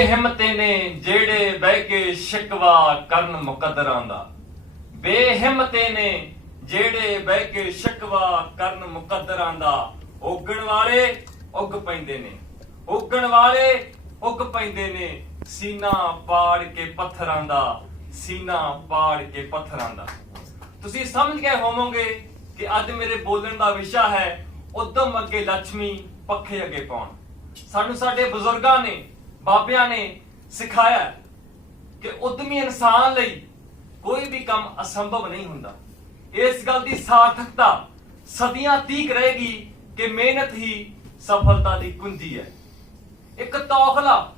ਬੇਹਿੰਮਤੇ ਨੇ ਜਿਹੜੇ ਬਹਿ ਕੇ ਸ਼ਿਕਵਾ ਕਰਨ ਮੁਕੱਦਰਾਂ ਦਾ। ਬੇਹਿੰਮਤੇ ਨੇ ਜਿਹੜੇ ਬਹਿ ਕੇ ਸ਼ਿਕਵਾ ਕਰਨ ਮੁਕੱਦਰਾਂ ਦਾ ਉੱਗਣ ਵਾਲੇ ਉੱਗ ਪੈਂਦੇ ਨੇ। ਉੱਗਣ ਵਾਲੇ ਉੱਗ ਪੈਂਦੇ ਨੇ ਸੀਨਾ ਪਾੜ ਕੇ ਪੱਥਰਾਂ ਦਾ, ਸੀਨਾ ਪਾੜ ਕੇ ਪੱਥਰਾਂ ਦਾ। ਤੁਸੀਂ ਸਮਝ ਗਏ ਹੋਵੋਗੇ ਕਿ ਅੱਜ ਮੇਰੇ ਬੋਲਣ ਦਾ ਵਿਸ਼ਾ ਹੈ ਉਦਮ ਅੱਗੇ ਲక్ష్ਮੀ ਪੱਖੇ ਅੱਗੇ ਪਾਉਣ। ਸਾਨੂੰ ਸਾਡੇ ਬਜ਼ੁਰਗਾਂ ਨੇ ਬਾਬਿਆਂ ਨੇ ਸਿਖਾਇਆ ਕਿ ਉਦਮੀ ਇਨਸਾਨ ਲਈ ਕੋਈ ਵੀ ਕੰਮ ਅਸੰਭਵ ਨਹੀਂ ਹੁੰਦਾ। ਇਸ ਗੱਲ ਦੀ ਸਾਰਥਕਤਾ ਸਦੀਆਂ ਤੀਕ ਰਹੇਗੀ ਕਿ ਮਿਹਨਤ ਹੀ ਸਫਲਤਾ ਦੀ ਕੁੰਜੀ ਹੈ। ਇੱਕ ਤੌਖਲਾ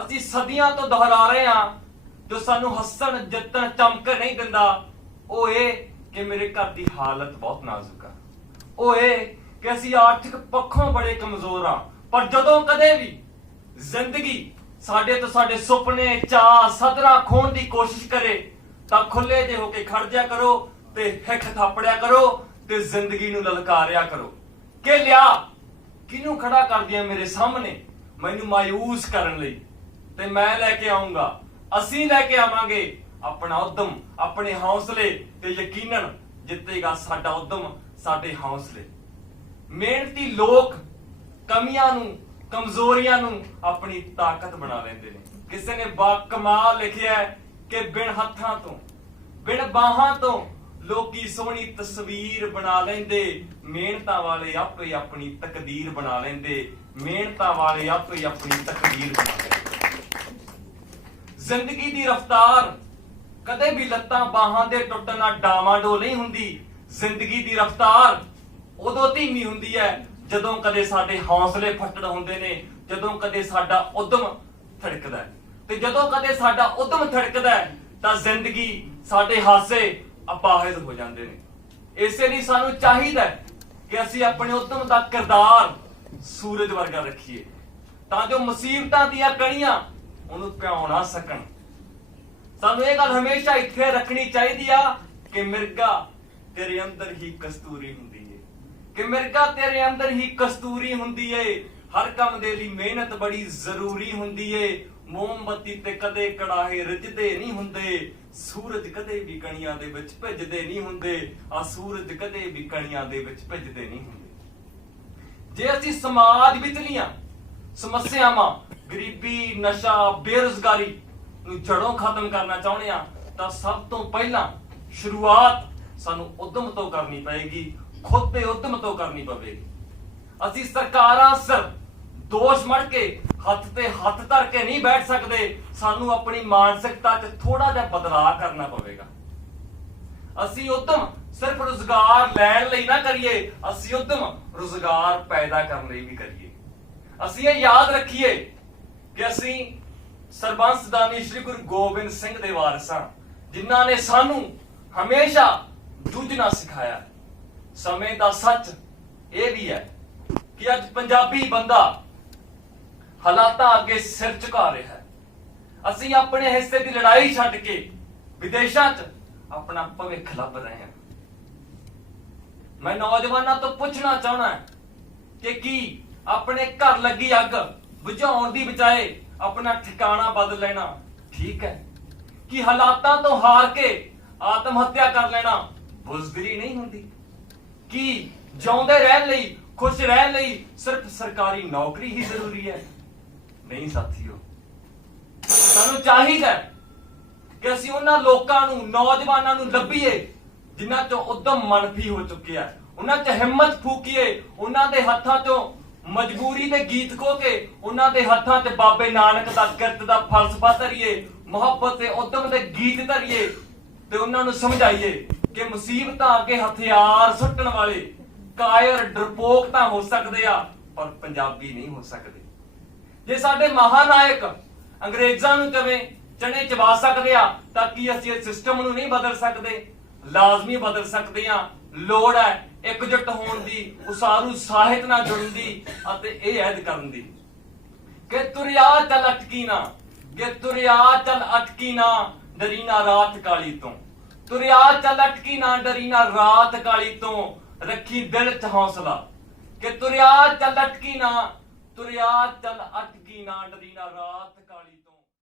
ਅਸੀਂ ਸਦੀਆਂ ਤੋਂ ਦੁਹਰਾ ਰਹੇ ਹਾਂ, ਜੋ ਸਾਨੂੰ ਹੱਸਣ, ਜਿੱਤਣ ਚਮਕ ਨਹੀਂ ਦਿੰਦਾ। ਉਹ ਇਹ ਕਿ ਮੇਰੇ ਘਰ ਦੀ ਹਾਲਤ ਬਹੁਤ ਨਾਜ਼ੁਕ ਆ। ਉਹ ਇਹ ਕਿ ਅਸੀਂ ਆਰਥਿਕ ਪੱਖੋਂ ਬੜੇ ਕਮਜ਼ੋਰ ਆ ਪਰ ਜਦੋਂ ਕਦੇ ਵੀ ਜ਼ਿੰਦਗੀ ਸਾਡੇ ਤੋਂ ਸਾਡੇ ਸੁਪਨੇ ਚਾਹ ਸਦਰਾ ਖੋਣ ਦੀ ਕੋਸ਼ਿਸ਼ ਕਰੇ, ਤਾਂ ਖੁੱਲੇ ਜੇ ਹੋ ਕੇ ਖੜ ਜਾ ਕਰੋ ਤੇ ਹਿੱਕ ਥਾਪੜਿਆ ਕਰੋ ਤੇ ਜ਼ਿੰਦਗੀ ਨੂੰ ਲਲਕਾਰਿਆ ਕਰੋ। ਕਿ ਲਿਆ ਕਿਹਨੂੰ ਖੜਾ ਕਰਦੀਆਂ ਮੇਰੇ ਸਾਹਮਣੇ? ਮੈਨੂੰ ਮਾਇੂਸ ਕਰਨ ਲਈ। ਤੇ ਮੈਂ ਲੈ ਕੇ ਆਉਂਗਾ ਅਸੀਂ ਲੈ ਕੇ ਆਵਾਂਗੇ ਆਪਣਾ ਉਦਮ, ਆਪਣੇ ਹੌਸਲੇ ਤੇ ਯਕੀਨਨ, ਜਿੱਤੇਗਾ ਸਾਡਾ ਉਦਮ, ਸਾਡੇ ਹੌਸਲੇ। ਮਿਹਨਤੀ ਲੋਕ ਕਮੀਆਂ ਨੂੰ ਕਮਜ਼ੋਰੀਆਂ ਨੂੰ ਆਪਣੀ ਤਾਕਤ ਬਣਾ ਲੈਂਦੇ ਨੇ। ਕਿਸੇ ਨੇ ਬਾ ਕਮਾਲ ਲਿਖਿਆ ਕਿ ਬਿਨ ਹੱਥਾਂ ਤੋਂ, ਬਿਨ ਬਾਹਾਂ ਤੋਂ ਲੋਕੀ ਸੋਹਣੀ ਤਸਵੀਰ ਬਣਾ ਲੈਂਦੇ, ਮਿਹਨਤਾਂ ਵਾਲੇ ਆਪੇ ਆਪਣੀ ਤਕਦੀਰ ਬਣਾ ਲੈਂਦੇ, ਮਿਹਨਤਾਂ ਵਾਲੇ ਆਪੇ ਆਪਣੀ ਤਕਦੀਰ ਬਣਾ ਲੈਂਦੇ। ਜ਼ਿੰਦਗੀ ਦੀ ਰਫ਼ਤਾਰ ਕਦੇ ਵੀ ਲੱਤਾਂ ਬਾਹਾਂ ਦੇ ਟੁੱਟਣਾ ਨਾਲ ਡਾਮਾਡੋਲ ਨਹੀਂ ਹੁੰਦੀ। ਜ਼ਿੰਦਗੀ ਦੀ ਰਫ਼ਤਾਰ ਉਦੋਂ ਧੀਮੀ ਹੁੰਦੀ ਹੈ ਜਦੋਂ ਕਦੇ ਸਾਡੇ ਹੌਸਲੇ ਫੱਟੜ ਹੁੰਦੇ ਨੇ, ਜਦੋਂ ਕਦੇ ਸਾਡਾ ਉਦਮ ਥੜਕਦਾ ਹੈ। ਤੇ ਜਦੋਂ ਕਦੇ ਸਾਡਾ ਉਦਮ ਥੜਕਦਾ ਤਾਂ ਜ਼ਿੰਦਗੀ ਸਾਡੇ ਹਾਸੇ ਅਪਾਹਿਜ ਹੋ ਜਾਂਦੇ ਨੇ। ਇਸੇ ਲਈ ਸਾਨੂੰ ਚਾਹੀਦਾ ਕਿ ਅਸੀਂ ਆਪਣੇ ਉਦਮ ਦਾ ਕਿਰਦਾਰ ਸੂਰਜ ਵਰਗਾ ਰੱਖੀਏ, ਤਾਂ ਜੋ ਮੁਸੀਬਤਾਂ ਦੀਆਂ ਕਣੀਆਂ ਉਹਨੂੰ ਪਿਉ ਨਾ ਸਕਣ। ਸਾਨੂੰ ਇਹ ਗੱਲ ਹਮੇਸ਼ਾ ਇੱਥੇ ਰੱਖਣੀ ਚਾਹੀਦੀ ਆ ਕਿ ਮਿਰਗਾ ਤੇਰੇ ਅੰਦਰ ਹੀ ਕਸਤੂਰੀ ਹੁੰਦੀ ਕਿ ਮਿਰਗਾ ਤੇਰੇ ਅੰਦਰ ਹੀ ਕਸਤੂਰੀ ਹੁੰਦੀ ਏ। ਹਰ ਕੰਮ ਦੇ ਲਈ ਮਿਹਨਤ ਬੜੀ ਜ਼ਰੂਰੀ ਹੁੰਦੀ ਏ। ਮੋਮਬੱਤੀ ਤੇ ਕਦੇ ਕੜਾਹੇ ਰਿੱਝਦੇ ਨਹੀਂ ਹੁੰਦੇ। ਸੂਰਜ ਕਦੇ ਵੀ ਕਣੀਆਂ ਦੇ ਵਿੱਚ ਭਿੱਜਦੇ ਨਹੀਂ ਹੁੰਦੇ। ਆ ਸੂਰਜ ਕਦੇ ਵੀ ਕਣੀਆਂ ਦੇ ਵਿੱਚ ਭਿੱਜਦੇ ਨਹੀਂ ਹੁੰਦੇ। ਜੇ ਅਸੀਂ ਸਮਾਜ ਵਿਚਲੀਆਂ ਸਮੱਸਿਆਵਾਂ, ਗਰੀਬੀ, ਨਸ਼ਾ, ਬੇਰੁਜ਼ਗਾਰੀ ਨੂੰ ਜੜੋਂ ਖਤਮ ਕਰਨਾ ਚਾਹੁੰਦੇ ਆ ਤਾਂ ਸਭ ਤੋਂ ਪਹਿਲਾਂ ਸ਼ੁਰੂਆਤ ਸਾਨੂੰ ਉਦਮ ਤੋਂ ਕਰਨੀ ਪਏਗੀ। ਖੁਦ ਤੇ ਉਦਮ ਤੋਂ ਕਰਨੀ ਪਵੇਗੀ। ਅਸੀਂ ਸਰਕਾਰਾਂ ਸਿਰ ਦੋਸ਼ ਮੜ ਕੇ ਹੱਥ ਤੇ ਹੱਥ ਧਰ ਕੇ ਨਹੀਂ ਬੈਠ ਸਕਦੇ, ਸਾਨੂੰ ਆਪਣੀ ਮਾਨਸਿਕਤਾ 'ਚ ਥੋੜਾ ਜਿਹਾ ਬਦਲਾਅ ਕਰਨਾ ਪਵੇਗਾ। ਅਸੀਂ ਉਦਮ ਸਿਰਫ ਰੋਜ਼ਗਾਰ ਲੈਣ ਲਈ ਨਾ ਕਰੀਏ, ਅਸੀਂ ਉਦਮ ਰੋਜ਼ਗਾਰ ਪੈਦਾ ਕਰਨ ਲਈ ਵੀ ਕਰੀਏ। ਅਸੀਂ ਇਹ ਯਾਦ ਰੱਖੀਏ ਕਿ ਅਸੀਂ ਸਰਬੰਸ ਦਾਨੀ ਸ੍ਰੀ ਗੁਰੂ ਗੋਬਿੰਦ ਸਿੰਘ ਦੇ ਵਾਰਿਸ ਹਾਂ, ਜਿਨ੍ਹਾਂ ਨੇ ਸਾਨੂੰ ਹਮੇਸ਼ਾ ਜੂਝਣਾ ਸਿਖਾਇਆ। ਸਮੇਂ ਦਾ ਸੱਚ ਇਹ ਵੀ ਹੈ ਕਿ ਅੱਜ ਪੰਜਾਬੀ ਬੰਦਾ ਹਾਲਾਤਾਂ ਅੱਗੇ ਸਿਰ ਝੁਕਾ ਰਿਹਾ ਹੈ। ਅਸੀਂ ਆਪਣੇ ਹਿੱਸੇ ਦੀ ਲੜਾਈ ਛੱਡ ਕੇ ਵਿਦੇਸ਼ਾਂ 'ਚ ਆਪਣਾ ਭਵਿੱਖ ਲੱਭ ਰਹੇ ਹਾਂ। ਮੈਂ ਨੌਜਵਾਨਾਂ ਤੋਂ ਪੁੱਛਣਾ ਚਾਹਣਾ ਕਿ ਕੀ ਆਪਣੇ ਘਰ ਲੱਗੀ ਅੱਗ ਬੁਝਾਉਣ ਦੀ ਬਜਾਏ ਆਪਣਾ ਠਿਕਾਣਾ ਬਦਲ ਲੈਣਾ ਠੀਕ ਹੈ? ਕਿ ਹਾਲਾਤਾਂ ਤੋਂ ਹਾਰ ਕੇ ਆਤਮ ਹੱਤਿਆ ਕਰ ਲੈਣਾ ਬੁਜ਼ਦਿਲੀ ਨਹੀਂ ਹੁੰਦੀ? ਕਿ ਜਿਉਂਦੇ ਰਹਿਣ ਲਈ, ਖੁਸ਼ ਰਹਿਣ ਲਈ ਸਿਰਫ ਸਰਕਾਰੀ ਨੌਕਰੀ ਹੀ ਜ਼ਰੂਰੀ ਹੈ? ਨਹੀਂ ਸਾਥੀਓ, ਸਾਨੂੰ ਚਾਹੀਦਾ ਕਿ ਅਸੀਂ ਉਹਨਾਂ ਲੋਕਾਂ ਨੂੰ, ਨੌਜਵਾਨਾਂ ਨੂੰ ਲੱਭੀਏ, ਜਿਨ੍ਹਾਂ ਚੋਂ ਉਦਮ ਮਨਫੀ ਹੋ ਚੁੱਕਿਆ ਉਹਨਾਂ 'ਚ ਹਿੰਮਤ ਫੂਕੀਏ, ਉਹਨਾਂ ਦੇ ਹੱਥਾਂ 'ਚੋਂ ਮਜਬੂਰੀ ਦੇ ਗੀਤ ਖੋ ਕੇ, ਉਹਨਾਂ ਦੇ ਹੱਥਾਂ ਤੇ ਬਾਬੇ ਨਾਨਕ ਦਾ ਕਿਰਤ ਦਾ ਫਲਸਫਾ ਧਰੀਏ, ਮੁਹੱਬਤ ਤੇ ਉਦਮ ਦੇ ਗੀਤ ਧਰੀਏ ਤੇ ਉਹਨਾਂ ਨੂੰ ਸਮਝਾਈਏ। ਕਿ ਮੁਸੀਬਤਾਂ ਅੱਗੇ ਹਥਿਆਰ ਸੁੱਟਣ ਵਾਲੇ ਕਾਇਰ ਡਰਪੋਕ ਤਾਂ ਹੋ ਸਕਦੇ ਆ, ਪਰ ਪੰਜਾਬੀ ਨਹੀਂ ਹੋ ਸਕਦੇ। ਜੇ ਸਾਡੇ ਮਹਾਨਾਇਕ ਅੰਗਰੇਜ਼ਾਂ ਨੂੰ ਕਵੇਂ ਚਣੇ ਚਬਾ ਸਕਦੇ ਆ, ਤਾਂ ਕੀ ਅਸੀਂ ਇਸ ਸਿਸਟਮ ਨੂੰ ਨਹੀਂ ਬਦਲ ਸਕਦੇ? ਲਾਜ਼ਮੀ ਬਦਲ ਸਕਦੇ ਆ। ਲੋੜ ਹੈ ਇਕਜੁੱਟ ਹੋਣ ਦੀ, ਉਸਾਰੂ ਸਾਹਿਤ ਨਾਲ ਜੁੜਨ ਦੀ ਅਤੇ ਇਹ ਐਦ ਕਰਨ ਦੀ। ਕਿ ਤੁਰਿਆ ਚੱਲ ਅਟਕੀ ਨਾ, ਕਿ ਤੁਰਿਆ ਚੱਲ ਅਟਕੀ ਨਾ ਡਰੀ ਨਾ ਰਾਤ ਕਾਲੀ ਤੋਂ। ਤੁਰਿਆ ਚੱਲ ਅਟਕੀ ਨਾ ਡਰੀ, ਨਾ ਰਾਤ ਕਾਲੀ ਤੋਂ ਰੱਖੀ ਦਿਲ 'ਚ ਹੌਸਲਾ। ਕਿ ਤੁਰਿਆ ਚੱਲ ਅਟਕੀ ਨਾ ਤੁਰਿਆ ਚੱਲ ਅਟਕੀ ਨਾ ਡਰੀ, ਨਾ ਰਾਤ